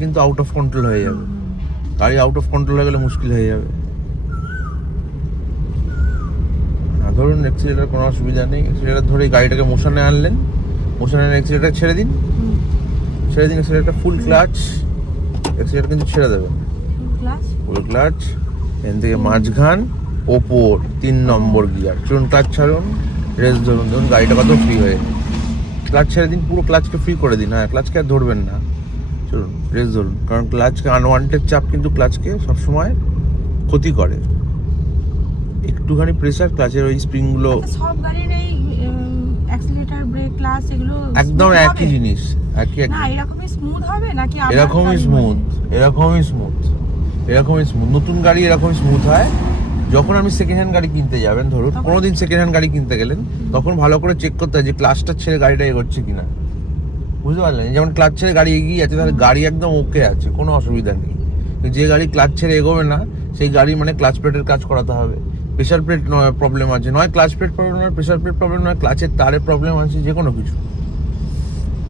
কিন্তু out of control হয়ে যাবে। গাড়ি আউট অফ কন্ট্রোল হয়ে গেলে মুশকিল হয়ে যাবে। ধরুন অ্যাক্সিলেটার কোনো অসুবিধা নেই, অ্যাক্সিলেটার ধরে গাড়িটাকে মোশনে আনলেন, মোশনে আনলে অ্যাক্সিলেটার ছেড়ে দিন, অ্যাক্সিলেটার ফুল ক্লাচ, অ্যাক্সিলেটার কিন্তু ছেড়ে দেবেন, ফুল ক্লাচ। এখান থেকে মাঝখান ওপর 3 নম্বর গিয়ার, চলুন ক্লাচ ছাড়ুন, রেস ধরুন, ধরুন গাড়িটা কত ফ্রি হয়ে, ক্লাচ ছেড়ে দিন, পুরো ক্লাচকে ফ্রি করে দিন। হ্যাঁ, ক্লাচকে আর ধরবেন না, চলুন রেস ধরুন, কারণ ক্লাচকে আনওয়ান্টেড চাপ কিন্তু ক্লাচকে সবসময় ক্ষতি করে। একটুখানি প্রেসার ক্লাচের ওই স্প্রিংগুলো সব গাড়ির এই অ্যাক্সিলারেটর ব্রেক ক্লাচ এগুলো একদম একই জিনিস, একই না এরকমই স্মুথ হবে নাকি এরকমই স্মুথ, এরকমই স্মুথ, এরকমই স্মুথ। নতুন গাড়ি এরকম স্মুথ হয়। যখন আপনি সেকেন্ড হ্যান্ড গাড়ি কিনতে যাবেন, ধরুন কোনোদিন সেকেন্ড হ্যান্ড গাড়ি কিনতে গেলেন, তখন ভালো করে চেক করতে হয় যে ক্লাচটা ছেড়ে গাড়িটা এগোচ্ছে কিনা, বুঝতে পারলেন? যেমন ক্লাচ ছেড়ে গাড়ি এগিয়ে যাচ্ছে, তাহলে গাড়ি একদম ওকে আছে, কোনো অসুবিধা নেই। যে গাড়ি ক্লাচ ছেড়ে এগোবে না, সেই গাড়ি মানে ক্লাচ প্লেটের কাজ করাতে হবে। প্রেশার প্লেট প্রবলেম আছে, নয় ক্লাচ প্লেট প্রবলেম, নয় প্রেশার প্লেট প্রবলেম, নয় ক্লাচের তারে প্রবলেম আছে, যে কোনো কিছু।